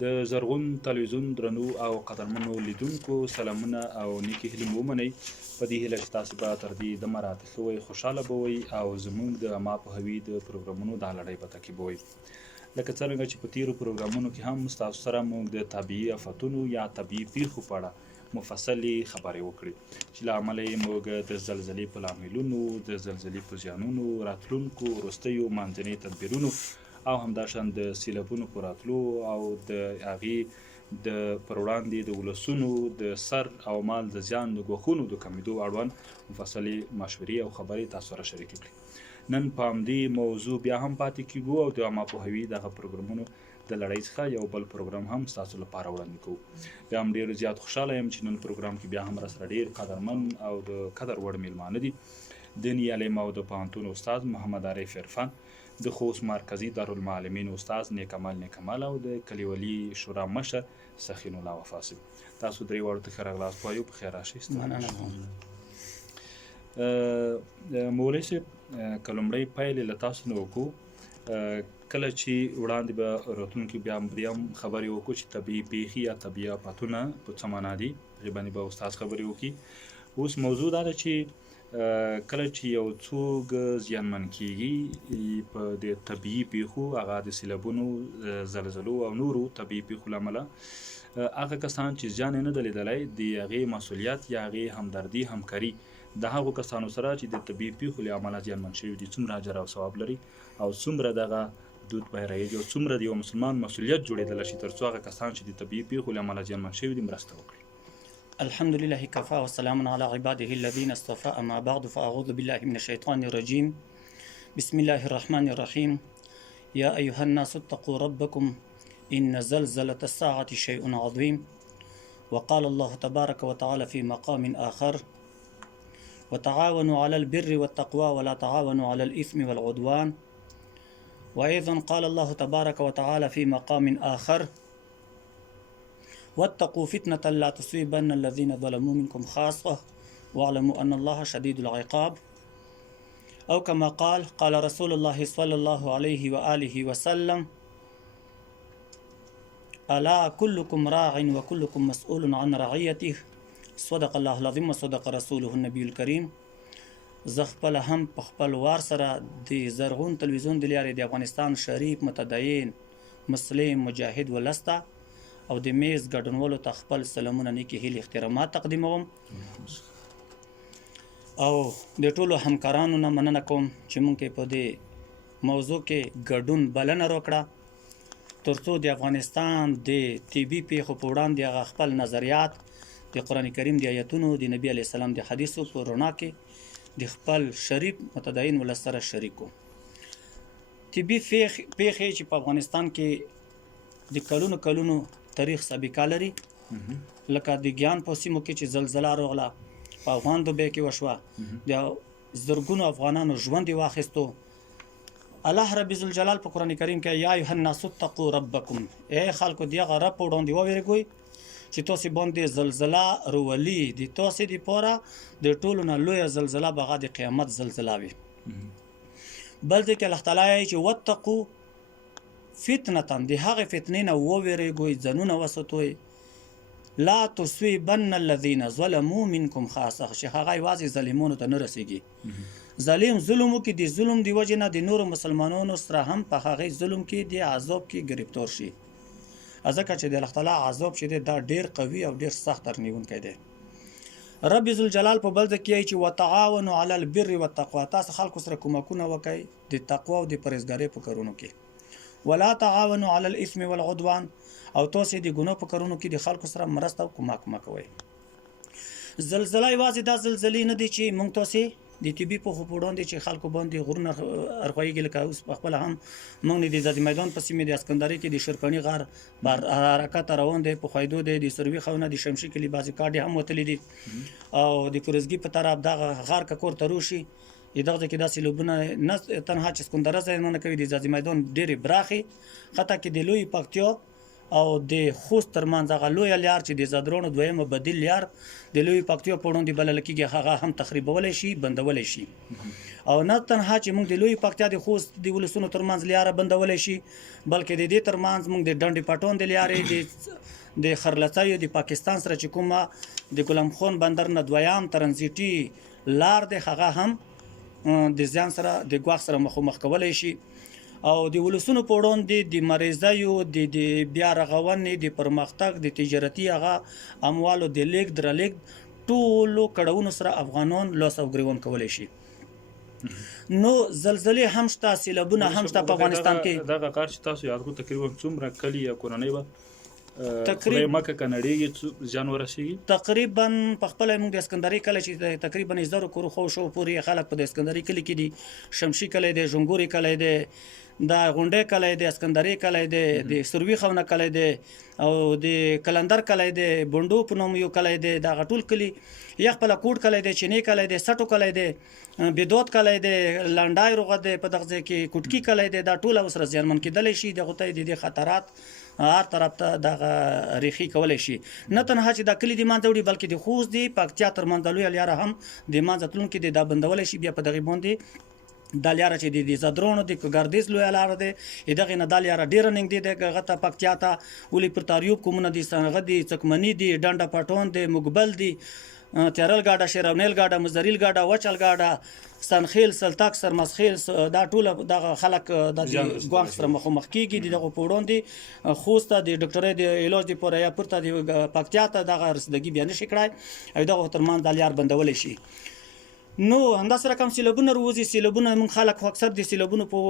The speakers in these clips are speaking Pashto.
د زرغون تلویزیون درنو او قدرمنو لیدونکو سلامونه او نیکې هیلې مو ومنئ. په دې هیله چې تاسو به تر دې دمه راتللي خوشحاله به وئ او زموږ د ما پوهوي د پروګرامونو دا لړۍ به تعقیبوئ. لکه څرنګه چې په تیرو پروګرامونو کې هم ستاسو سره موږ د طبیعي آفتونو یا طبیعي پیښو په اړه مفصلې خبرې وکړې چې له امله یې موږ د زلزلې په لاملونو، د زلزلې په زیانونو، راتلونکو وروستیو منځني تدبیرونو او همداشان د سیلابونو په راتلو او د هغې د پر وړاندې د ولسونو د سر او مال د زیان د ګواښونو د کمېدو اړوند مفصلې مشورې او خبرې تاسو سره شریکې کړي. نن په همدې موضوع بیا هم پاتې کیږو او د ما پوهوي دغه پروګرامونو د لړۍ څخه یو بل پروګرام هم ستاسو لپاره وړاندې کوو. بیا هم ډېر زیات خوشحاله یم چې نن پروګرام کې بیا هم راسره ډېر قدرمن او د قدر وړ میلمانه دي. د نیالیم او د پوهنتون استاد محمد عارف عرفان، د خوست مرکزي دارالمعلمین استاد نیکمل او د کلیوالي شورا مشر سخین الله وفا. تاسو درې واړو ته ښه راغلاست وایو. په خیر راشئ. مولوي صاحب، که لومړی پیل له تاسو نه وکړو، کله چې وړاندې به راتلونکي بیا هم خبرې وکړو چې طبیعي پیښې یا طبیعي آفتونه په څه معنا دي، هغې باندې به استاد خبرې وکړي. اوس موضوع دا ده چې کله چې یو څوک زیانمن کیږي په د طبیعي پیښو، هغه د سیلابونو، زلزلو او نورو طبیعي پیښو له امله، هغه کسان چې زیان یې نه دی لیدلی، د هغې مسؤلیت یا هغې همدردي، همکاري د هغو کسانو سره چې د طبیعي پیښو له امله زیانمن شوي دي څومره اجر او ثواب لري او څومره دغه دود بیرایږي او څومره د یو مسلمان مسؤلیت جوړېدلی شي تر څو هغه کسان چې د طبیعي پیښو له امله زیانمن شوي دي مرسته وکړي. الحمد لله كفى وسلام على عباده الذين اصطفى، أما بعد فأعوذ بالله من الشيطان الرجيم. بسم الله الرحمن الرحيم. يا أيها الناس اتقوا ربكم إن زلزلة الساعة شيء عظيم. وقال الله تبارك وتعالى في مقام آخر: وتعاونوا على البر والتقوى ولا تعاونوا على الإثم والعدوان. وأيضا قال الله تبارك وتعالى في مقام آخر: واتقوا فتنة لا تصيبن الذين ظلموا منكم خاصة واعلموا أن الله شديد العقاب. أو كما قال رسول الله صلى الله عليه وآله وسلم: ألا كلكم راع وكلكم مسؤول عن رعيته. صدق الله العظيم وصدق رسوله النبي الكريم. زه خپله هم په خپل وار سره د زرغون تلویزیون د لارې د افغانستان شریف متدین مسلم مجاهد ولسته او د میز ګډونولو ته خپل سلامونه، نیکې هیلې، احترامات تقدیموم او د ټولو همکارانو نه مننه کوم چې موږ په دې موضوع کې ګډون بلنه راکړه تر څو د افغانستان د طبي پیښو په وړاندې هغه خپل نظریات د قرآن کریم د آیتونو، د نبي علیه السلام د حدیثو په رڼا کې د خپل شریف متدین ولس سره شریکو. طبي پیښې چې په افغانستان کې د کلونو تاریخ سابقه لري، لکه د ګیان په سیمو کې چې زلزله راغله، په افغان دوبۍ کې وشوه، د زرګونو افغانانو ژوند یې واخیستو. الله رب ذوالجلال په قرآن کریم کې: یا ایها الناس اتقوا ربکم، ای خلکو د هغه رب په وړاندې وویرېږئ چې تاسې باندې زلزله راولي، د تاسې دپاره د ټولو نه لویه زلزله به هغه د قیامت زلزله وي. بل ځای کې الله تعالی وایي چې واتقوا فتنة، د هغې فتنې نه وویرېږئ، ځانونه وساتئ، لا تصیبن الذین ظلموا منکم خاصه، چې هغه یوازې ظالمانو ته نه رسېږي. ظالم ظلم وکړي، د ظلم د وجې نه د نورو مسلمانانو سره هم په هغې ظلم کې د عذاب کې ګرفتار شي، ځکه چې د الله تعالی عذاب چې دی دا ډېر قوي او ډېر سخت رنیونکی دی. رب ذوالجلال په بل ځای کې وایي چې وتعاونوا علی البر والتقوى، تاسو خلکو سره کومکونه وکړئ د تقوا او د پرهیزګارۍ په کارونو کې. ولا تعاونوا على الاثم والعدوان، او تاسو د ګناه په کارونو کې د خلکو سره مرسته او کومک مه کوئ. زلزله یوازې دا زلزلې نه دي چې موږ تاسې د طبي پیښو په وړاندې چې خلکو باندې غرونه اړخویږي، لکه اوس پخپله هم موږ د ازادي میدان په سیمې د اسکندرۍ کې د شرپني غر بر حرکت روان دی، په خویدو دی، د سروي خونه د شمشي کلي بعضې کاډې هم وتلي دي او د کورزګي په طرف دغه غر که کور ته روشي، دغه ځای کې داسې لوبونه نه تنها چې سکندره ځای نه کوي، د ازادي میدان ډېرې براخې حتی کې د لوی پکتیا او د خوست ترمنځ هغه لویه لار چې د زادرانو دویمه بدیل لار د لوی پکتیا په وړاندې بلل کېږي، هغه هم تخریبولی شي، بندولی شي. او نه تنها چې موږ د لوی پکتیا د خوست د ولسونو ترمنځ لاره بندولی شي بلکې د دې ترمنځ موږ د ډنډې پټون د لارې د خرلڅیو د پاکستان سره چې کومه د ګلم خون بندر نه دویم ترنزیټي لار دی هغه هم د زیان سره د ګواښ سره مخ کولی شي او د ولسونو په وړاندې د مریضیو د بیا رغونې د پرمختګ د تجارتي هغه اموالو د لیږد رالېږد ټولو کړاوونو سره افغانان لاس او ګریوان کولی شي. نو زلزلې هم شته، سیلابونه هم شته په افغانستان کې. دغه کار چې تاسو یاد کړو تقریبا څومره کلي یا کورنۍ به تقریبا مکه کنړېږي ځان ورسېږي؟ تقریبا په خپله موږ د اسکندرۍ کلی چې تقریبا 1000 کورو خو شو پورې خلک په د اسکندرۍ کلي کې دي. شمشي کلی دی، ژونګوري کلی دی، دا غونډۍ کلی دی، اسکندرۍ کلی دی، د سروي خونه کلی دی او د کلندر کلی دی، بونډو په نوم یو کلی دی. دغه ټول کلي یا خپله کوټ کلی دی، چینې کلی دی، سټو کلی دی، بیدود کلی دی، لنډای روغه دی، په دغه ځای کې کوټکي کلی دی. دا ټول سره زیانمن کېدلی شي. دغو ته د دې خطرات هر طرف ته دغه ریخي کولی شي. نه تنها چې دا کلي د منځه وړي بلکې د خوست د پکتیا ترمنځ د لویه لاره هم د منځه تلونکې دی، دا بندولی شي. بیا په دغې باندې دا لاره چې د زدرونو د ګردیز لویه لاره دی، دغې نه دا لاره ډېره نږدې دی هغه ته پکتیا ته. ولې پر تاریوب کومونه دي، هغه دي څکمني دي، ډنډه پټون دی، مقبل دي، تیرل ګاډه، شیرونیل ګاډه، مزریل ګاډه، وچل ګاډه، سنخیل، سلطک، سرمسخیل، دا ټول دغه خلک د ګواښ سره مخامخ کېږي. دغه په وړاندې خوست ته د ډاکټرۍ د علاج دپاره یا پورته د پکتیا ته دغه رسیدګي بیا نشي کړی او دغه ترمنځ دا لار بندولی شي. نو همداسې رقم سیلابونه روزي. سیلابونه موږ خلک خو اکثر د سیلابونو په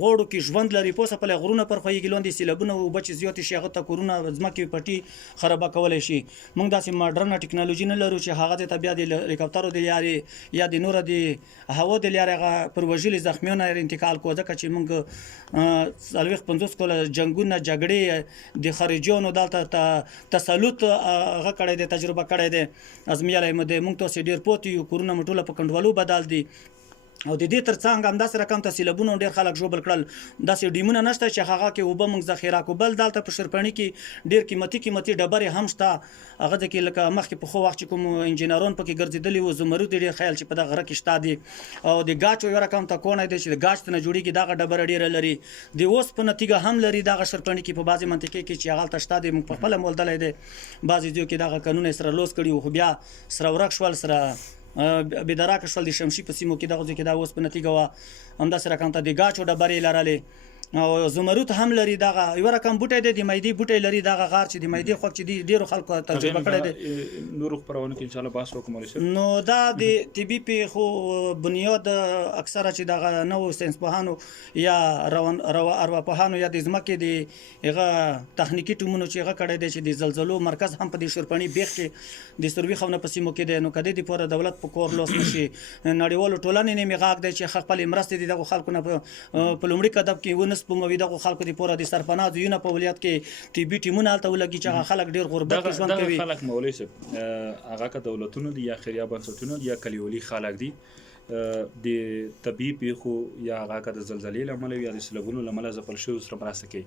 غوړو کې ژوند لري، پوسه پلی غرونه پر خویږي، لاندې سیلابونه اوبه چې زیاتې شي هغه ته کورونه ځمکې پټي خرابه کولی شي. موږ داسې ماډرنه ټکنالوژي نه لرو چې هغه ته بیا د هلیکاپټرو د لارې یا د نوره د هوا د لارې هغه پر وژلي زخمیونه انتقال کړو، ځکه چې موږ 40-50 کاله جنګونه جګړې د خارجیانو دلته تسلط هغه کړی دی، تجربه کړی دی، ازمیالی مو دی. موږ تاسې ډېر پاتې یو، کورونه مو ټوله په کنډوالو بدل دي او د دې ترڅنګ همداسې رقم ته سیلابونه ډېر خلک ژوبل کړل. داسې ډیمونه نشته چې هغه کې اوبه موږ ذخیره کړو. بل دلته په شرپڼي کې ډېر قیمتي ډبرې هم شته. هغه د کې لکه مخکې په خو وخت چې کوم انجینران پکې ګرځېدلي وو، زمرود ډېر خیال چې په دغه غره کې شته دي. او د ګاچو یو رقم ته کونه دی چې د ګاچ نه جوړېږي، دغه ډبره ډېره لري. د اوسپنه تیږه هم لري دغه شرپڼي کې په بعضې منطقې کې چې هغلته شته دی. موږ په خپله موندلی دی. بعضې ځایو کې دغه کانونه یې سره لوس کړي وو، خو بیا سره ورک شول، سره بېدراکه شول. د شمشي په سیمو کې دغه ځای کې دا اوسپنه تیږه وه. همداسې رقم ته د ګاچو ډبرې یې لرلې او زمرود هم لري. دغه یو رقم بوټی دی، د میدې بوټی لري. دغه غار چې د میدې خوږ چې ډېرو خلکو تجربه کړی دی. نورو خپرونو کې انشاءالله بحث وکړو. نو دا د طبي پیښو بنیاد اکثره چې دغه نوو ساینسپوهانو یا ارواپوهانو یا د ځمکې د هغه تخنیکي ټیمونو چې هغه کړی دی چې د زلزلو مرکز هم په دې شرپڼي بیخ کې د سروي خونه په سیمو کې دی. نو که دې دپاره دولت په کور لاس نه شي، نړیوالو ټولنې نه مې غږ دی چې خپلې مرستې د دغو خلکو نه په لومړي قدم کې ونه سپموي. دغو خلکو دپاره د سرپناه ځایونه په ولایت کې طبي ټیمونه هلته ولګي چې هغه خلک ډېر غربت کې ژوند کوي. دغه خلک مولوي صاحب هغه که دولتونه دي یا خیریه بنسټونه یا کلیوالي خلک دي، د طبي پیښو یا هغه که د زلزلې له امله یا د سیلابونو له امله ځپل شویو سره مرسته کوي،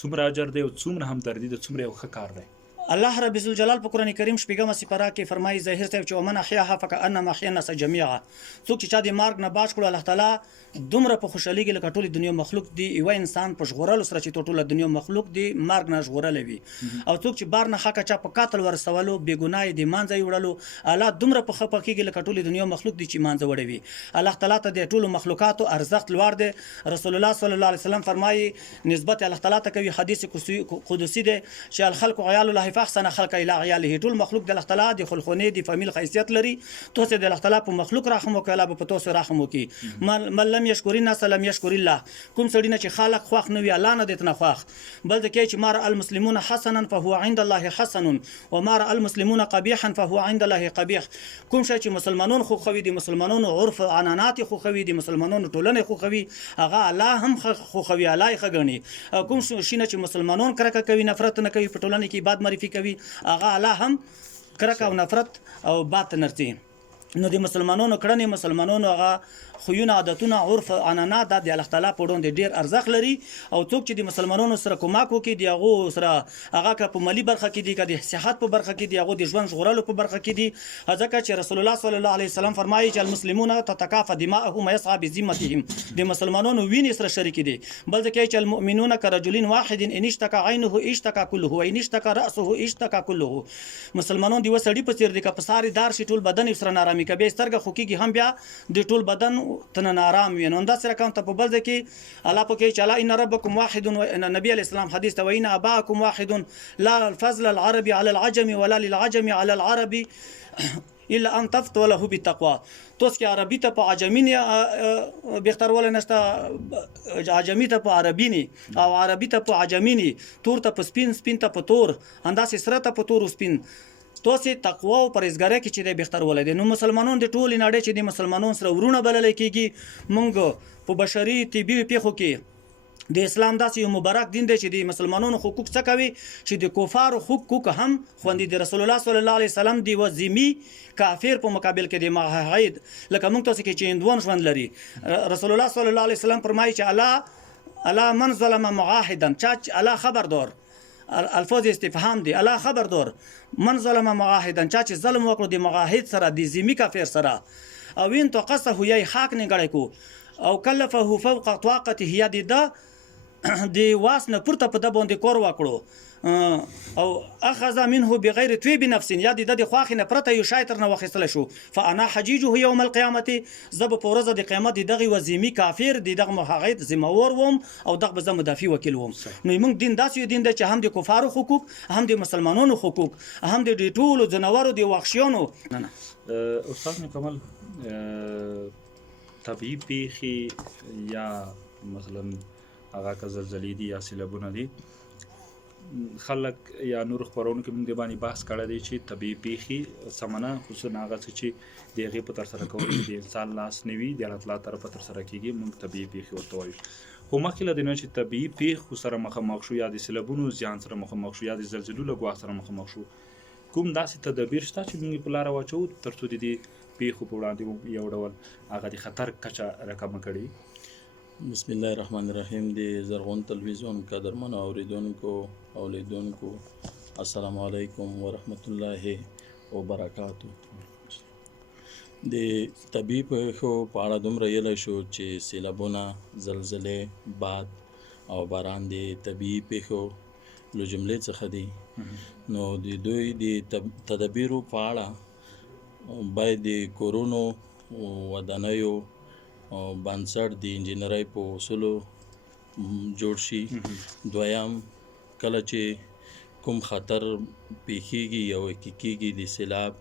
څومره اجر دی او څومره همدردي ده، څومره یو ښه کار دی؟ الله رب ذوالجلال په قرآن کریم شپږمه سپاره کې فرمایي ظاهر صاحب چې ومن احیاها فکأنما احیا الناس جمیعا. څوک چې چا د مرګ نه باج کړو، الله تعالی دومره په خوشحالېږي لکه ټولې دنیا مخلوق دی. یوه انسان په ژغورلو سره چې ټوله دنیا مخلوق دی مرګ نه ژغورلی وي. او څوک چې بار نه حقه چا په قتل ورسولو، بېګناه یې د منځه یې وړلو، الله دومره په ښه کېږي لکه ټولې دنیا مخلوق دی چې منځه وړی وي. الله تعالی ته د ټولو مخلوقاتو ارزښت لوړ دی. رسول الله صلی الله علیه وسلم فرمایي نسبت الله تعالی ته کوي، حدیث قدسي دی چې الخلق عیال الله فاحسن خلق الی عیاله. ټول مخلوق د الله تعالی د خلخونې د فامیل حیثیت لري. تاسو د الله تعالی په مخلوق رحم وکړئ، الله به په تاسو رحم وکړي. من لم یشکر الناس لم یشکر الله. کوم سړی نه چې خالق خوښ نه وي، الله نه دې نه خوښ. بل د کې چې ما رأى المسلمون حسنا فهو عند الله حسن وما رأى المسلمون قبیحا فهو عند الله قبیح. کوم شی چې مسلمانون خوښوي، د مسلمانونو عرف عنعنات خوښوي، د مسلمانونو ټولنه خوښوي، هغه الله هم خوښوي، الله یې ښه ګڼي. کوم شی نه چې مسلمانون کرکه کوي، نفرت نه کوي، په ټولنه کې بد معرفي کوي، هغه الله هم کرکه او نفرت او بد نرسي. نو د مسلمانانو کړنې مسلمانانو هغه خویونه عادتونه عرف عنعنات دا د الله تعالی په وړاندې ډیر ارزښت لري او څوک چې د مسلمانانو سره کومک وکړي د هغو سره هغه که په مالي برخه کې دي که د صحت په برخه کې دي هغو د ژوند ژغورلو په برخه کې دي ځکه چې رسول الله صلی الله علیه وسلم فرمایي چې المسلمون تتکافى دماءهم ويسعى بذمتهم د مسلمانانو وینې سره شریک دي بل ځکه چې المؤمنون كرجل واحد ان اشتكى عينه اشتكى كله وان اشتكى راسه اشتكى كله مسلمانان دی وسړي په څیر دي که په ساري دار شي ټول بدن سره نارامي کوي سترګه خوکیږي هم بیا د ټول بدن تن نارام وي نو دا سره کوم ته په بل ځکه الله پکې چې الله ان ربکم واحد نبی علیہ السلام حدیث ته وینا اباکم واحد لا الفضل العربي على العجم ولا للعجم على العربي الا ان تفتوا له بالتقوى توس کې عربي ته په عجمي نه بهتر ولا نشته عجمي ته په عربي نه او عربي ته په عجمي نه تور ته په سپین سپین ته په تور انداسې سره ته په تور سپین توسې تقوا او پرهیزګارۍ کې چې د بهتر ولې نو مسلمانانو د ټولې نړۍ چې د مسلمانانو سره ورونه بلل کېږي مونږ په بشري طبي پیښو کې د اسلام داسې یو مبارک دین دی چې د مسلمانانو حقوق څه کوي چې د کفارو حقوق هم خوندي د رسول الله صلی الله علیه وسلم دی وزمي کافر په مقابل کې د معاهد لکه مونږ تاسو کې چې هندوان ژوند لري رسول الله صلی الله علیه وسلم فرمایي چې الله من ظلم معاهدا چا الله خبردار الفاظ استفهام دی الله خبردار من ظلم معاهدا چا چې ظلم وکړو د معاهد سره د ذمي کافر سره او ان تقصه یې حق نه غړی کو او کلفه فوق طاقته یا د واس نه پورته په د باندې کور وکړو او اخذ منه بغیر طيب نفس یا د خواخ نه پرته یو شایتر نه وخصله شو فانا حجيجه يوم القيامه زب پورزه د قیامت دغه وزمي کافر دغه محقق زمور وم او دغه زم مدافع وکیل وم نو موږ دین داسې دین د چې هم د کفارو حقوق هم د مسلمانانو حقوق هم د ټولو جنوارو د وحشیانو استاد مکمل طبيعي پیښې یا مثلا هغه که زلزلې دي یا سیلابونه دي خلک یا نور خبرونکو موږ د باندې بحث کړی دی چې طبيعي پیښې سمنه خصوصا هغه څه چې د هغې په ترسره کولو کې د انسان لاس نه وي د الله تعالی طرفه ترسره کېږي موږ طبيعي پیښې ورته وایو خو مخکې له دې نه چې طبيعي پیښو سره مخامخ شو یا د سیلابونو زیان سره مخامخ شو یا د زلزلو له ګواښ سره مخامخ شو کوم داسې تدابیر شته چې موږ په لاره واچوو تر څو د دې پیښو په وړاندې یو ډول هغه د خطر کچه راکمه کړي بسم الله الرحمن الرحیم د زرغون تلویزیون قدرمنو اوریدونکو او لیدونکو السلام علیکم ورحمت الله وبرکاتو د طبیعي پیښو په اړه دومره ویلی شو چې سیلابونه زلزلې باد او باران د طبیعي پیښو له جملې څخه دي نو د دوی د تدابیرو په اړه باید د کورونو ودانیو بنسټ د انجینرۍ په اصولو جوړ شي دویم کله چې کوم خطر پیښیږي یا کېږي د سیلاب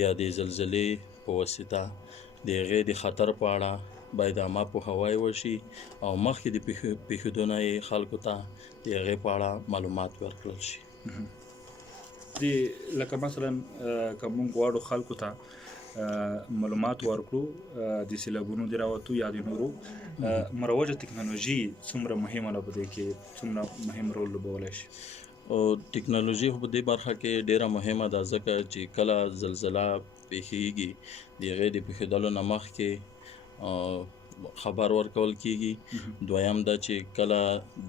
یا د زلزلې په واسطه د هغې د خطر په اړه باید عامه پوهاوی وشي او مخکې د پیښېدو نه یې خلکو ته د هغې په اړه معلومات ورکړل شي لکه مثلا که موږ غواړو خلکو ته معلومات ورکړو د سیلابونو د راوتو یا د نورو مروجه ټکنالوژي څومره مهمه ده په دې کې څومره مهم رول لوبولی شي او ټکنالوژي په دې برخه کې ډیره مهمه ده ځکه چې کله زلزله پیښیږي د هغې د پیښېدلو نه مخکې خبر ورکول کیږي دویم دا چې کله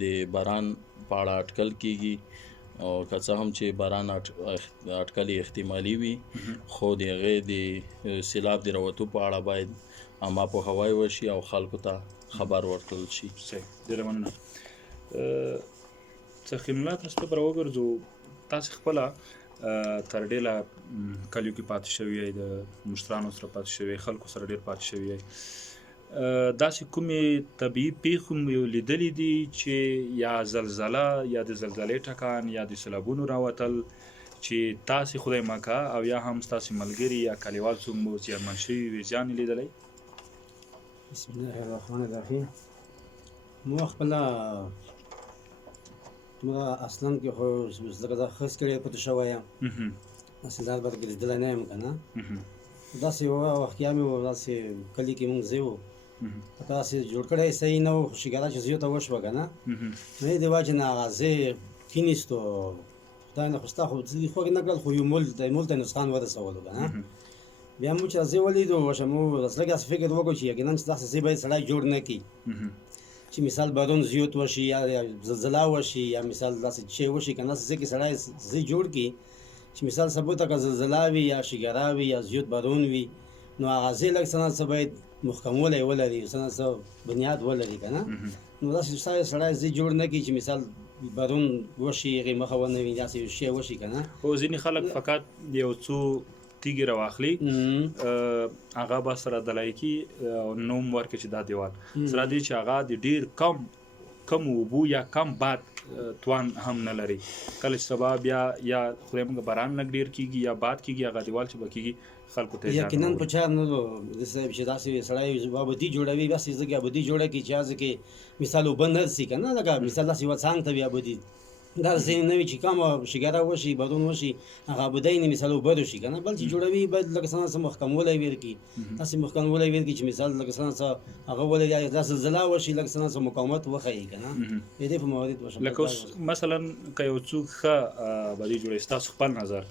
د باران په اړه اټکل کیږي او که څه هم چې باران اټکل احتمالي وي خو د هغې د سیلاب د راوتو په اړه باید عامه پوهاوی وشي او خلکو ته خبر ورکړل شي صحیح ډېره مننه سخین الله تاسو ته راوګرځو تاسو خپله تر ډېره کلیو کې پاتې شوي د مشترانو سره پاتې شوي خلکو سره ډېر پاتې شوي داسې کومې طبیعي پیښې مو لیدلي دي چې یا زلزله یا د زلزلې ټکان یا د سیلابونو راوتل چې تاسې خدای مکه او یا هم ستاسې ملګري یا کلیوال څوک مو زیانمن شوي وي زیان یې لیدلی بسم الله الرحمن الرحیم مو خپله ما اصلا کې خو زه دا خس کړی پته شوی یم اصل دا به لیدلی نه یم که نه داسې واقعیا مې داسې کلي کې مونږ ځای وو تاسې جوړ کړی صحیح نه و خو ښېګاده چې زیو ته وشوه که نه نو دې وجې نه هغه ځای کېنیستو خدای نه خو ستا خو خوږ نه کړل خو یو ملک ته نسخان ورسولو که نه بیا موږ چې زه ولیدو وشه مو اصله کې فکر وکړو چې یقینا چې داسې ځای باید سړی جوړ نه کړي چې مثال بارون زیات وشي یا زلزله وشي یا مثال داسې شی وشي که نه ځای کې سړی ځای جوړ کړي چې مثال ثبوت که زلزله وي یا شګاره وي یا زیات بارون وي نو هغه ځای لږ څه نه څه باید محکمولی ولري څه نه څه بنیاد ولري که نه نو داسې سړی ځای جوړ نه کړي چې مثال بارون وشي هغې مخه ونه وي داسې یو شی وشي که نه خو ځینې خلک فقط یو څو تیږې راواخلي هغه به سره دلایکي نوم ورکړي چې دا دیوال سره دی چې هغه د ډېر کم اوبو یا کم باد توان هم نه لري کله چې سبا بیا یا خدای موږ باران لږ ډېر کېږي یا باد کېږي هغه دیوال چې به کېږي خلکو ته یقینا په چا نه صاحب چې داسې سړی ابدي جوړوي داسې ځکه ابدي جوړه کړي چې هغه کې مثال اوبه نه رسي که نه لکه مثال داسې یوه څانګ ته وي ابدي دا ځینې نه وي چې کومه شګاره وشي بارون وشي هغه ابدی نه مثال اوبه راشي که نه بل چې جوړوي باید لکه څه نه څه محکمولی ورکړي داسې محکمولی ورکړي چې مثال لکه څه نه څه هغه ولري یا دا زلزله وشي لکه څه نه څه مقاومت وښیي که نه د دې په موارد وشي لکه اوس مثلا که یو څوک ښه ابدي جوړوي ستاسو خپل نظر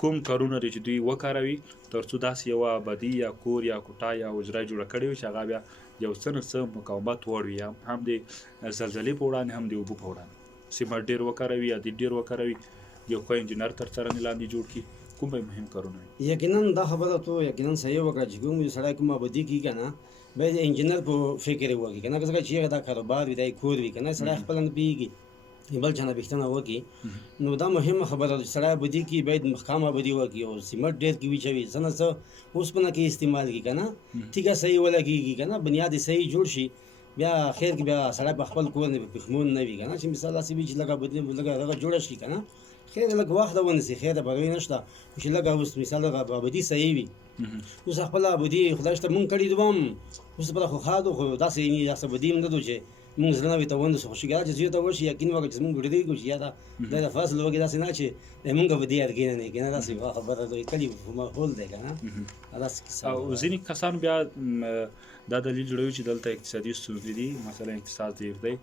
کوم کارونه لري چې دوی وکاروي تر څو داسې یوه ابدي یا کور یا کوټه یا حجره جوړه کړې وي چې هغه بیا یو څه نه څه مقاومت وړ وي هم د زلزلې په وړاندې هم د اوبو په وړاندې سیمټ ډېر وکاروي یا ډېر وکاروي یو ښه انجینر تر څارنې لاندې جوړ کړي کوم به مهم کارونه وي یقینا دا خبره تو یقینا صحیح وکړه چې کوم سړی کوم ابدي کړي که نه باید انجینر په فکر یې وکړي که نه ځکه چې هغه دا کاروبار وي دا یې کور وي که نه سړی خپله نه پوهېږي بل چا نه پوښتنه وکړي نو دا مهمه خبره ده چې سړی ابدي کړي باید محکم ابدي وکړي او سیمټ ډېر کې وچوي څه نه څه اوسپنه کې استعمال کړي که نه تیږه صحیح ولګېږي که نه بنیاد یې صحیح جوړ شي بیا خیر کې بیا سړی په خپل کور نه پښمون نه وي که نه چې مثال داسې وي چې لږه ابدي لږه هغه جوړه شي که نه خیر لږ وخت ونیسي خیر ده پروا نشته چې لږه اوس مثال هغه ابدي صحیح وي اوس خپله ابدي خدای شته مونږ کړي دو هم اوس پله خو ښه ده خو داسې ابدي هم نه ده چې مونږ زړه نه وي ته ونیسو خو شګاره چې زوی ته وشي یقین وکړه چې مونږ ډېرېږو چې یا دا د فصل وکړي داسې نه چې مونږ ابدي یادګي نه دی که نه داسې خبره ده کلي ماحول دی که نه داسې او ځینې کسان بیا دا دلیل جوړوي چې دلته اقتصادي ستونزې دي مثلا اقتصاد ډېر دی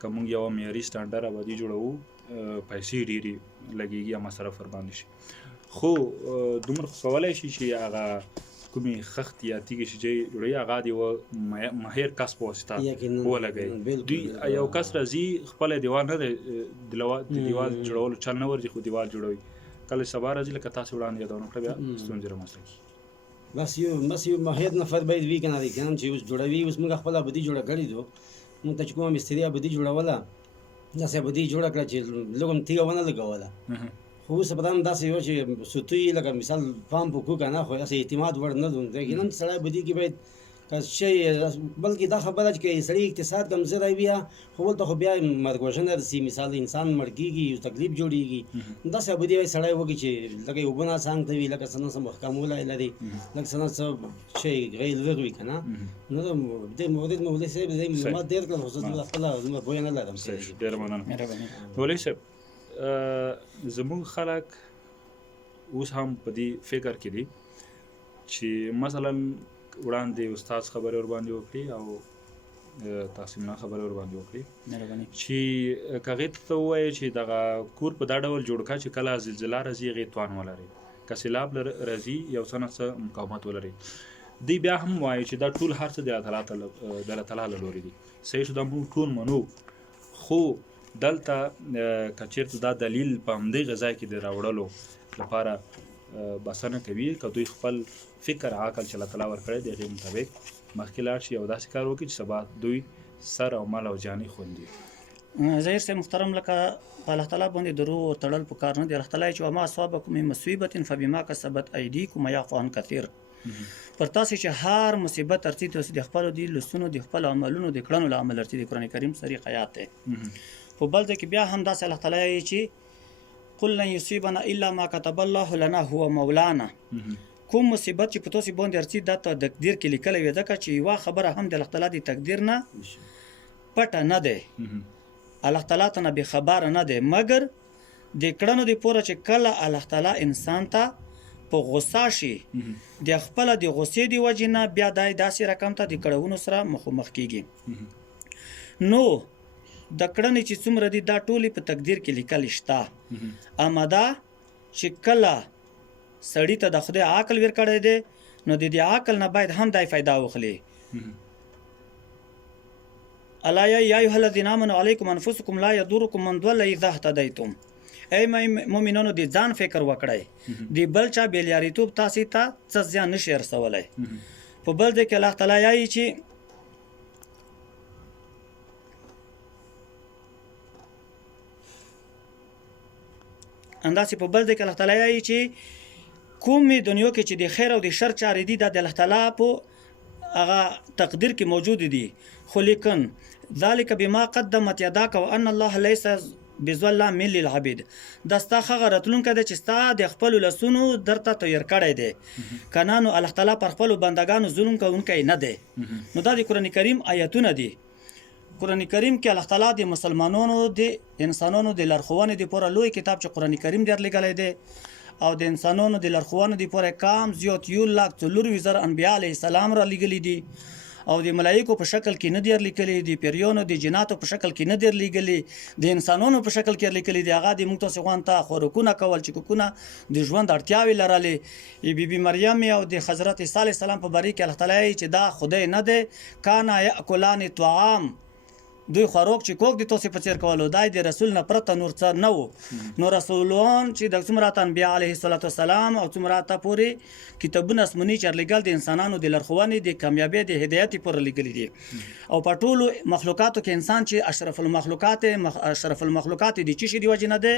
که مونږ یوه معیاري سټانډرډ ابدي جوړوو پیسې ډېرې لګېږي یا مصرف ورباندې شي خو دومره خو کولی شي چې هغه کومې خښت یا تیږې چې جوړوي هغه د یوه ماهر کس په واسطه ولګوي دوی یو کس راځي خپله دیوال نه دی د دیوال جوړولو چل نه ورځي خو دیوال جوړوي کله سبا راځي لکه تاسې وړاندې یادونه کړه بیا ستونزې رامنځته کېږي بس یو ماهر نفر باید وي که نه دی که نه چې اوس جوړوي اوس موږ خپله ابدي جوړه کړې دو موږ ته چې کومه مستري ابدي جوړوله داسې ابدي جوړه کړه چې لږ هم تیږه ونه لګوله خو اوس په دا هم داسې یو چې سوتوي لکه مثال پام وکړو که نه خو داسې اعتماد وړ نه ده یقینا سړی ابدي کې باید که شی بلکې دا خبره چې که سړی اقتصاد کمزوری وي خو دلته خو بیا مرګ وژنه رسي مثال انسان مړ کېږي یو تکلیف جوړېږي داسې ابدي باید سړی وکړي چې لکه یو اوبه نه څانګ ته وي لکه څه نه څه محکمولی لري لکه څه نه څه شی غیر لږ وي که نه نو دې مورد مولوي صاحب دې معلومات ډېر کړل خو زه خپله دومره پوهه نه لرم ډېره مننه مولوي صاحب زموږ خلک اوس هم په دې فکر کې دي چې مثلا وړاندې استاد خبرې ورباندې وکړي او تقسیم الله خبرې ورباندې وکړي چې که هغې ته ووایي چې دغه کور په دا ډول جوړ کړه چې کله زلزله راځي هغې توان ولري که سیلاب راځي یو څه نه څه مقاومت ولري دوی بیا هم وایي چې دا ټول هر څه د الله تعالی له لورې دي صحیح شو دا موږ ټول منو خو دلته که چېرته دا دلیل په همدغه ځای کې د راوړلو لپاره بسنه کوي که دوی خپل فکر عقل چې الله تعالی ورکړی د هغې مطابق مخکې لاړ شي او داسې کار وکړي چې سبا دوی سر او مال او جانې خوندي ظاهر صاحب محترم لکه په الله تعالی باندې دروغ تړل پکار نه دي الله تعالی چې وما اصابکم من مصیبة فبما کسبت ایدیکم ویعفو عن کثیر پر تاسې چې هر مصیبت ارتي تاسې د خپلو د لسونو د خپلو عملونو د کړنو له امل ارتي د قرآن کریم صریح آیات دی خو بل ځای کې بیا هم داسې الله تعالی وایي چې قل لن یصیبنا الا ما کتب الله لنا هو مولانا کوم مصیبت چې په تاسې باندې ارتي دا ته تقدیر کې لیکلی وي ځکه چې یوه خبره هم د الله تعالی د تقدیر نه پټه نه دی الله تعالی ته نه بېخبره نه دی مګر د کړنو د پوره چې کله الله تعالی انسان ته په غوسه شي د خپله د غوسې د وجې نه بیا دا داسې رقم ته د کړهونو سره مخامخ کېږي نو د کړنې چې څومره دي دا ټولې په تقدیر کې لیکل شته اما دا چې کله سړی ته د خدای عقل ورکړی دی نو د دې عقل نه باید هم دای فایده واخلي. الا یا ایها الذین آمنوا علیکم انفسکم لا یضرکم من ضل اذا اهتدیتم. ای مؤمنانو د ځان فکر وکړئ د بل چا بیلیاریتوب تاسو ته څه زیان نشي رسولی. په بل ځای کې الله تعالی یایي چې انداسې په بل ځای کې الله تعالی یایي چې کومې دنیا کې چې د خیر او د شر چارې دي دا د الله تعالی په هغه تقدیر کې موجود دي. خو لیکن ذلك بما قدمت يداك وان الله ليس بظلام للعبید. دا ستا هغه راتلونکی دی چې ستا د خپلو لاسونو درته تیار کړی دی کنه نو الله تعالی پر خپلو بندګانو ظلم کوونکی نه دی. نو دا د قرآن کریم آیتونه دي. قرآن کریم کې الله تعالی د مسلمانانو د انسانانو د لارښوونې دپاره لوی کتاب چې قرآن کریم درلېږلی دی او د انسانانو د لارښوونې دپاره کام زیات 1,40,000 انبیا علیه السلام را لیږلي دي او د ملایکو په شکل کې نه دی لیکلي، د پیریانو د جناتو په شکل کې نه دی لیکلي، د انسانانو په شکل کې لیکلي دي. هغه د موږ تاسو غوانته خوراکونه کول چې کوکونه د ژوند اړتیاوې لرلې. بیبي مریم او د حضرت عیسی علیه السلام په باره کې الله تعالی چې دا خدای نه دی کانا یاکلان طعام، دوی خوراک چې کوک د تاسو په څیر کولو دای د رسول نه پرته نور څه نه وو. نو رسولان چې د څومره انبیا علیه السلام او څومره ته پورې کتابونه اسمنی چې لګل د انسانانو د لارښوونې د کامیابی د هدایت پر لګل دي او په ټولو مخلوقاتو کې انسان چې اشرف المخلوقات دي چې دی وجه نه ده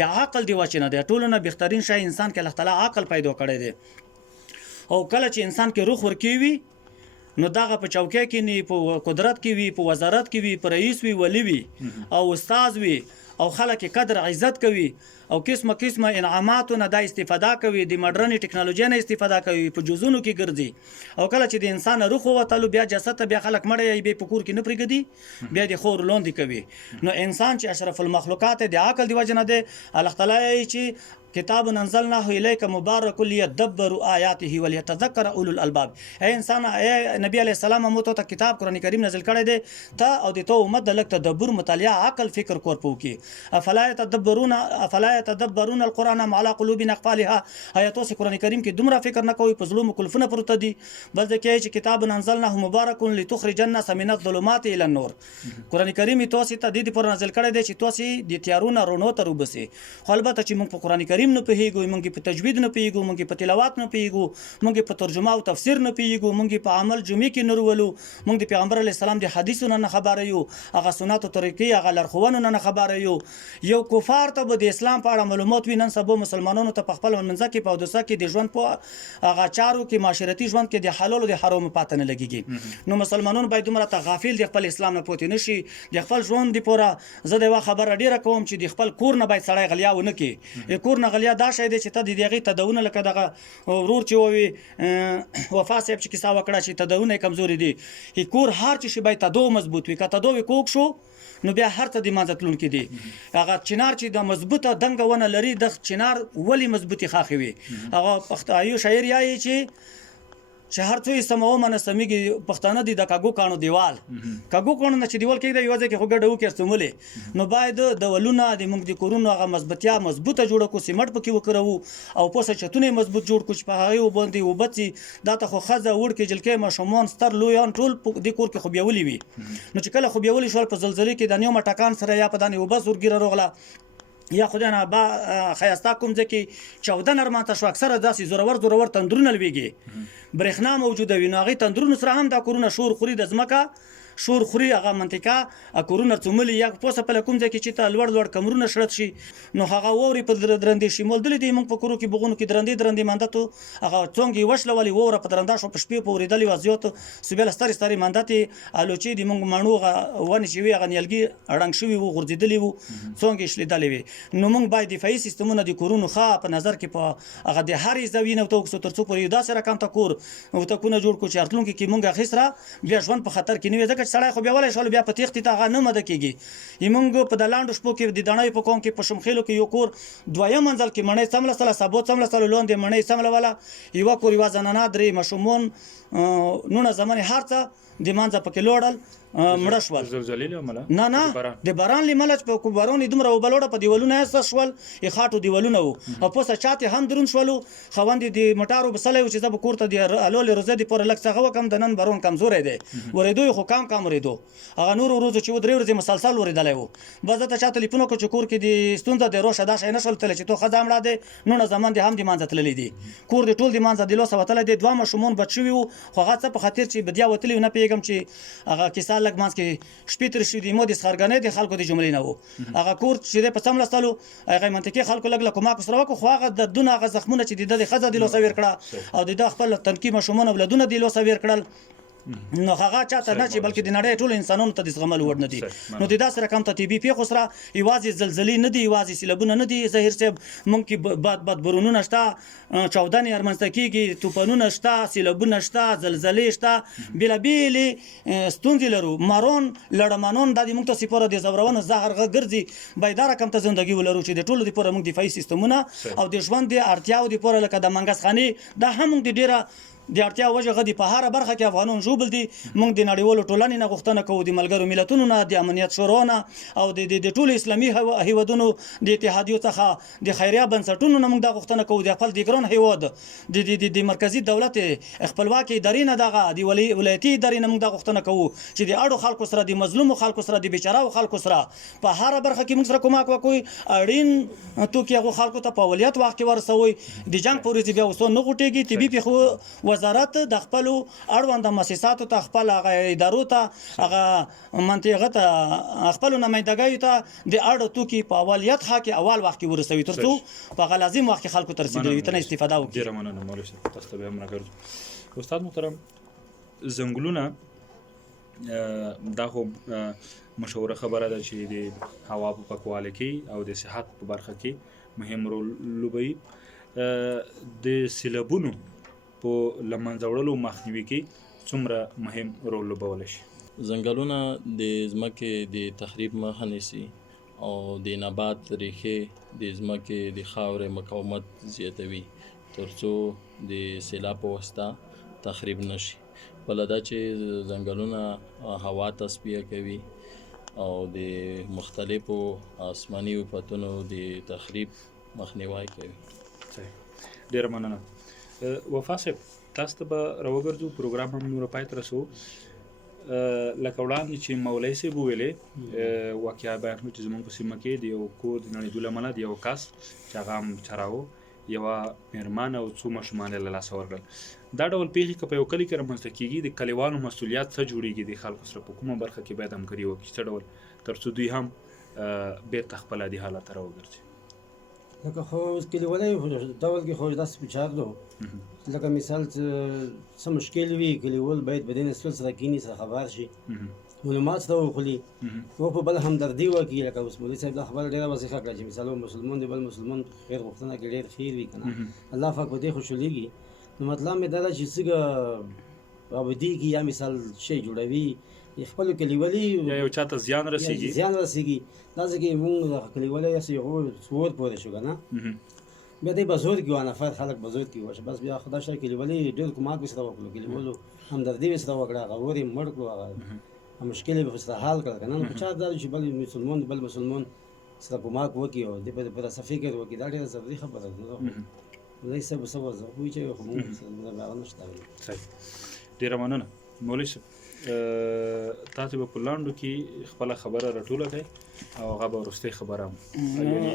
د عقل دی وجه نه ده. ټولو نه بهترین شی انسان کې الله تعالی عقل پیدا کړی دی او کله چې انسان کې روح ورکوي نو دغه په چوکۍ کې نه په قدرت کې وي، په وزارت کې وي، په رئیس وي، ولی وي او استاد وي او خلک قدر عزت کوي او قسمه انعاماتو نه د استفاده کوي، د ماډرن ټکنالوژي نه استفاده کوي، په جزونو کې ګرځي او کله چې د انسان روح وتلو بیا جسد بیا خلک مړی به په کور کې نه پرېږدي بیا د خور لاندې کوي. نو انسان چې اشرف المخلوقات د عقل دی وجه نه دی. الله تعالی چې کتاب انزلناه الیک مبارک لیدبروا آیاته وليتذکر اولو الالباب. ای انسان، ای نبی علیہ السلام مو ته کتاب قرآن کریم نازل کړی دی ته او د تو امت د لک تدبر مطالعه عقل فکر کور پوکي. افلا يتدبرون القرآن على قلوب اقفالها. آیاتو سے قرآن کریم کې دومره فکر نه کوي په ظلم کلفونه پروت دي. بل ځکه چې کتاب انزلناه مبارک لتخرج الناس من الظلمات الى النور. قرآن کریم تاسو ته د دې پر نازل کړی دی چې تاسو د تیارونو رونو ته روبسي. خو البته چې موږ په قرآن کریم نه پیږو، موږ په تجوید نه پیږو، موږ په تلاوت نه پیږو، موږ په ترجمه او تفسیر نه پیږو، موږ په عمل جمعې کې نه ورولو، موږ د پیغمبر علی السلام د حدیثونو نه خبر یو، هغه سنت او طریقې هغه لارښوونو نه خبر یو. یو کفار ته به د اسلام په اړه معلومات وینن سبو مسلمانانو ته په خپل منځ کې په دوسه کې د ژوند په هغه چارو کې معاشرتي ژوند کې د حلال او د حرام پاتې نه لګيږي. نو مسلمانانو باید دومره ته غافل د خپل اسلام نه پوتې نشي. د خپل ژوند د پوره زه د خبر ډیره کوم چې د خپل کور نه باید سړی غلیا ونه کې. کور نه غلیا دا شی دی چې ته د دغه تداونه لکه دغه ورور چې وي وفا صاحب چې کیسه وکړه چې تداونه کمزوري دي. کور هر چې شی باید تدو مضبوط وي. که تدو کوک شو نو بیا هر ته د مازتلون کې دی. هغه چنار چې د مضبوطه دنګ ونه لري د چنار ولی مضبوطی خاخي وي. هغه پښتایو شاعر یایي چې هر څوی سمو من سميږي پښتانه دي د کاګو کانو دیوال کاګو کانو نه چې دیوال کې دی یوځه کې خوګډو کې سمولې نو باید د ولونه د موږ د کورونو هغه مضبوطه جوړه کو سیمټ پکې وکړو او پوسه چتونه مضبوط جوړ کو چې په هغه وبندي وبڅي دا ته خو خزه وړ کې جلکې مشمون ستر لویان ټول د کور کې خو بیولې وي. نو چې کله خو بیولې شو په زلزلې کې د نیو مټکان سره یا په دانه وبس ورګره روغله یا خدای نه با خیاستا کوم ځکه 14 نرمانته شو اکثره داسې زورور تندرونه لويږي برېښنا موجوده وي. نو هغه تندرونه سره هم دا کورونه شور خوري د ځمکه شور خوري هغه منطقه کورونه څوملي یا پوسه په کوم ځکه چې ته لوړ کمرونه شړت شي نو هغه ووري په درندې شي مول دي موږ په کورو کې بغونو کې درندې ماندته هغه څنګه وشلولي ووره په درنده شو په شپې په ورېدلې وضعیت سبل ستاري ماندته الوچې د موږ مانوغه ونه شي وی غنیلګي اړنګ شوی وو غورځیدلې وو څنګه شلیدلې وي. نو موږ باید دفاعي سیستمونه د کورونو ښه په نظر کې په هغه د هرې زوینه تو ترڅو پورې دا سره کم تا کور او ته کو نه جوړ کو چې ارتلونکو کې موږ خسره بیا ژوند په خطر کې نه وي. سړی خو بیا ولې شول بیا په تیختی ته نه مده کیږي. یمنګ په دلاندو شپو کې د دڼای په کوم کې په شمخېلو کې یو کور دویم منزل کې مړې سمله سره سبو سمله سره لوند مړې سمله والا یو کور یو زنانه درې مشمون نونه زمانې هر څه د منځه پکې لوړل مړه شول زلزلې له امله نه د باران له امله چې په باران دومره وبلوړه په دیوالونه یې شول یې خاټو دیوالونه وو او پوسه چاته هم درون شولو خوند د مټارو بسلې چې زب کور ته د الول روزه دی پر لک څنګه وکم د نن بارون کمزورې دی ورېدو خو کم ورېدو هغه نور ورځ چې و درې ورځې مسلسل ورېدلې وو بس ته چاته لیپونو کو چې کور کې د ستونزه د روشه داش نه شول تل چې تو خزا مړه دی نو زمان دي هم د مانځه تللې دي کور د ټول د مانځه د لوسه وتل دي دوه مشمون بچوي خو هغه څه په خاطر چې بدیا وتلی نه پیګم چې هغه کیسه لګ مانځ کې شپېتر شو د مو د سخرګنې د خلکو د جملې نه وو هغه کور چې په سم لستلو هغه منطقي خلکو لګ کومه کو سره وکړو خو هغه د دونه هغه زخمونه چې د خزه د لوسه ور کړه او د خپل تنکی مشمون ولدونه د لوسه ور کړل نو هغه چاته نه چې بلکې د نړۍ ټول انسانانو ته د زغمل وړ نه دي نو د داسې رقم ته TB پیښو سره یوازې زلزلې نه دي یوازې سیلابونه نه دي ظاهر صاحب مونږ کې باد برونونه شته چاودنې ارمنځته کېږي توپانونه شته سیلابونه شته زلزلې شته بېلابېلې ستونزې لرو مارون لړمانون دا د مونږ ته سپاره د زورونو زهر ګرځي باید دا رقم ته زندګي ولرو چې د ټولو لپاره مونږ دفاعي سیستمونه او د ژوند د اړتیاو لپاره لکه د منګس خاني دا هم د ډیره د اړتیا وجه غدي په هر برخه کې افغانون جوړ دي موږ د نړیوالو ټولنې نه غوښتنه کوو د ملګرو ملتونو نه د امنیت شورا نه او د ټولو اسلامي هیوادونو د اتحادیو څخه د خیریه بنسټونو نه موږ د غوښتنه کوو د خپل د ګران هیواد د مرکزی دولت خپلواکي ادارې نه دغه د ولایتي ادارې نه موږ د غوښتنه کوو چې د اړو خلکو سره د مظلومو خلکو سره د بیچاره خلکو سره په هر برخه کې موږ سره کومک وکړي اړین توکي هغه خلکو ته په اولیت وخت کې ورسوي د جنگ پروژې بیا وسو نه غټيږي TB په وزارت د خپل اړوند مؤسساتو ته خپل هغه ادارو ته هغه منطقه ته خپل نمائندګۍ ته د اړو توکي په اولیت کې اول وخت کې ورسوي ترڅو په لازم وخت کې خلکو ته رسیدلی ته استفاده وکړي. ډیره مننه مولوي صاحب تاسو ته هم راګرځو. استاد محترم زنګلونه دا خو مشوره خبره ده چې د هوا په پاکوالي کې او د صحت په برخه کې مهم رول لوبوي. د سیلابونو په لمنځه وړلو مخنیوي کې څومره مهم رول لوبولی شي؟ ځنګلونه د ځمکې د تخریب مخه نیسي او د نبات ریښې د ځمکې د خاورې مقاومت زیاتوي ترڅو د سیلاب په واسطه تخریب نشي. بله دا چې ځنګلونه هوا تصفیه کوي او د مختلفو آسماني وفتونو د تخریب مخنیوی کوي. ډیره مننه. وفا صاحب تاسو ته به راوګرځو پروګرام هم نور پای ته رسو. لکه وړاندې چې مولوي صاحب ویلې واقعا بیان چې زموږ په سیمه کې د یو کور د نړېدو له امله د یو کس چې هغه هم چراو یوه مېرمن او څو ماشومان یې له لاسه ورکړل. دا ډول پیښې که په یو کلي کې رامنځته کېږي د کلیوالو مسؤلیت څه جوړېږي د خلکو سره په کومه برخه کې باید همکاري وکړي څه ډول تر څو دوی هم بېرته خپل عادي حالت ته راوګرځي؟ لکه خو کلیوالي ډول کې خو داسې فشار ده لکه مثال څه مشکل وي کلیوال باید بدن اصل سره کینی سره خبر شي معلومات ته وخلي او په بل همدردي وکړي. لکه اوس مولوي صاحب دا خبره ډېره واضحه کړه چې مثال مسلمان دی بل مسلمان خیر غوښتنه کوي ډېر خیر وي که نه الله پاک په دې خوشحالېږي. نو مطلب مې دا ده چې څنګه ابدي کې یا مثال شی جوړوي خپل کلیوالي یا یو چاته زیان رسیږي دا ځکه موږ کلیوالي یې یو سوود پورې شو که نه بیا دی بزرګ کې نفر خلک بزرګ کې وشه بس بیا خدای شته کلیوالي ډېر کومک به سره وکړو کلیوالو همدردي به سره وکړه هغه ور یې مړ کړو هغه مشکل به سره حل کړه که نه نو چا دا چې بل مسلمان بل مسلمان سره کومک وکړي او دې په داسې فکر وکړي دا ډېره ضروري خبره ده. زه څه به څه وزه وایي چې خو موږ سره هغه نشته. صحیح ډېره مننه مولوي صاحب. تاسو به په لاندو کې خپل خبره راټوله کړئ او هغه به وروستۍ خبره هم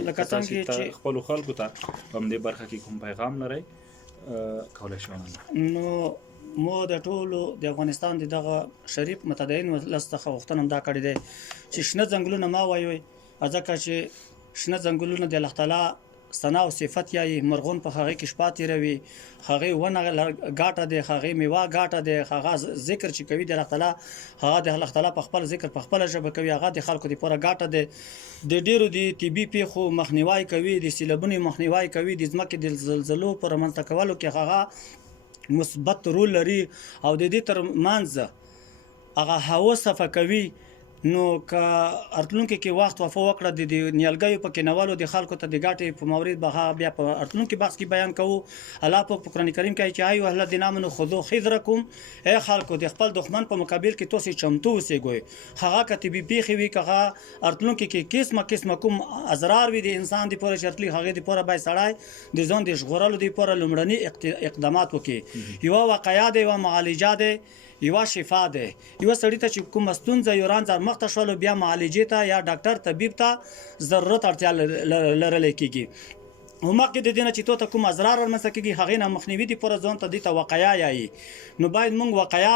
لکه څنګه چې خپلو خلکو ته په همدې برخه کې کوم پیغام لرئ کولی شئ ومنئ. نو مو د ټولو د افغانستان د دغه شریف متدین ولس څخه غوښتنه هم دا کړې دی چې شنه ځنګلونه مه وایوئ ځکه چې شنه ځنګلونه د الله تعالی ثنا او صفت یایي مرغون په هغې کې شپه تېروي هغې ونه ګاټه دی هغې میوه ګاټه دی هغه ذکر چې کوي د الله تعالی هغه د الله تعالی په خپل ذکر په خپله ژبه کوي هغه د خلکو دپاره ګاټه دی د ډېرو د TB پیښو مخنیوی کوي د سیلابونو مخنیوی کوي د ځمکې د زلزلو په رامنځته کولو کې هغه مثبت رول لري او د دې تر منځ هغه هوا صفا کوي نو که راتلونکي کې وخت وفا وکړه د نیالګیو په کینولو د خلکو ته د ګټې په مورد به بیا په راتلونکي بحث کې بیان کوو. الله په قرآن کریم کې چې ایها الذین آمنوا خذوا حذرکم، ای خلکو د خپل دښمن په مقابل کې تاسو چمتو اوسئ. هغه که طبي پیښې وي، که هغه راتلونکي کې قسمه کوم اضرار وي د انسان دپاره چې راتلي، هغې دپاره باید سړی د ځان د ژغورلو دپاره لومړني اقدامات وکړي. یوه واقعه ده، یوه معالجه ده، یوه شفا ده. یوه سړي ته چې کومه ستونزه یو رانځ مخته شولو، بیا معالجې ته یا ډاکټر طبیب ته ضرورت اړتیا لرلی کېږي. او مخکې د دې نه چې تو ته کوم اضرار ورمنځته کېږي، هغې نه مخنیوي دپاره ځان ته دې ته وقایه یایي. نو باید موږ وقایه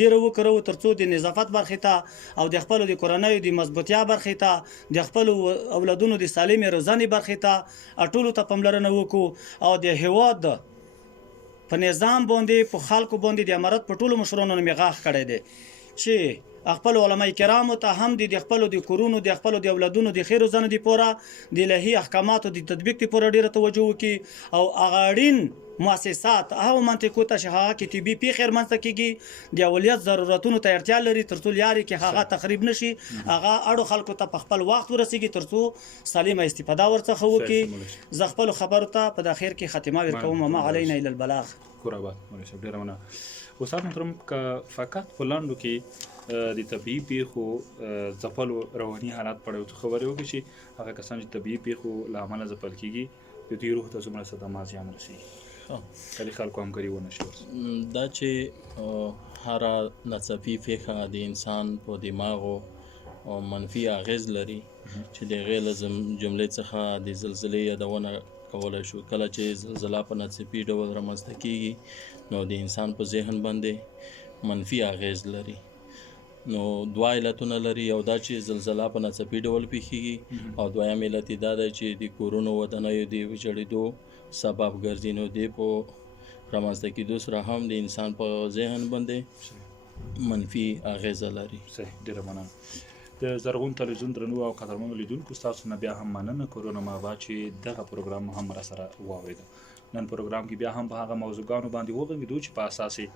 ډېره وکړو تر څو د نظافت برخې ته او د خپلو د کورنیو د مضبوطیا برخې ته، د خپلو اولادونو د سالمې روزنې برخې ته ټولو ته پاملرنه وکړو. او د هېواد په نظام باندې، په خلکو باندې د امارت په ټولو مشرانو نه مې غاښ کړی دی چې خپل علماء کرامو ته هم د خپلو د کورونو د خپلو د اولادونو د ښې روزنې دپاره د الهي احکاماتو د تطبیق دپاره ډېره توجه وکړي. او هغه اړین مؤسسات هغو منطقو ته چې هغه کې طبي پیښې رامنځته کېږي، د اوليت ضرورتونو ته اړتیا لري، تر څو لارې کې هغه تخریب نشي، هغه اړو خلکو ته په خپل وخت ورسېږي، تر څو سالمه استفاده ورڅخه وکړي. زه خپلو خبرو ته په اخر کې خاتمه ورکوم. وما علینا الا البلاغ. کوراباد مولوي صاحب، ډېره مننه. استاد محترم، که فقط په لاندو کې د طبیعي پیښو ځپلو رواني حالات په اړه خبرې وکړي چې هغه کسان چې طبیعي پیښو له امله ځپل کېږي، د دوی روح ته څومره صدمه زیان رسېږي، که د خلکو همکاري ونه شي ورسره. دا چې هره ناڅاپي پیښه د انسان په دماغو منفي اغیز لري، چې د هغې له جملې څخه د زلزلې یادونه کولی شو. کله چې زلزله په ناڅاپي ډول رامنځته کېږي، نو د انسان په ذهن باندې منفي اغیز لري. نو دوه علتونه لري، یو دا چې زلزله په ناڅاپي ډول پیښیږي، او دویم علت یې دا دی چې د کورونو ودانیو د ویجاړېدو سبب ګرځي. نو دې په رامنځته کېدو سره هم د انسان په ذهن باندې منفي اغیزه لري. صحیح، ډېره مننه. د زرغون تلویزیون درنو او قدرمنو لیدونکو، ستاسو نه بیا هم مننه. کورونه مرحبا چې دغه پروګرام هم را سره واورېده. نن پروګرام کې بیا هم په هغه موضوعګانو باندې وغږېدو چې په اساس یې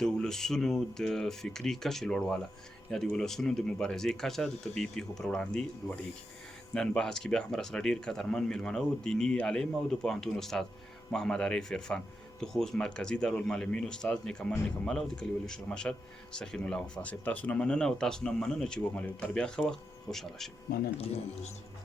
د ولسونو د فکري کچې لوړواله یا د ولسونو د مبارزې کچه د طبیعي پیښو پر وړاندې لوړېږي. نن بحث کې بیا هم را سره ډېر قدرمن میلمانه و، دیني عالم او د پوهنتون استاد محمد عارف عرفان، د خوست مرکزي دارالمعلمین استاد نیکمل او د کلیوالي شورمشر سخین الله وفا صاحب. تاسو نه مننه او تاسو نه مننه چې ومنئ. تر بیا ښه وخت، خوشحاله شئ. مننه.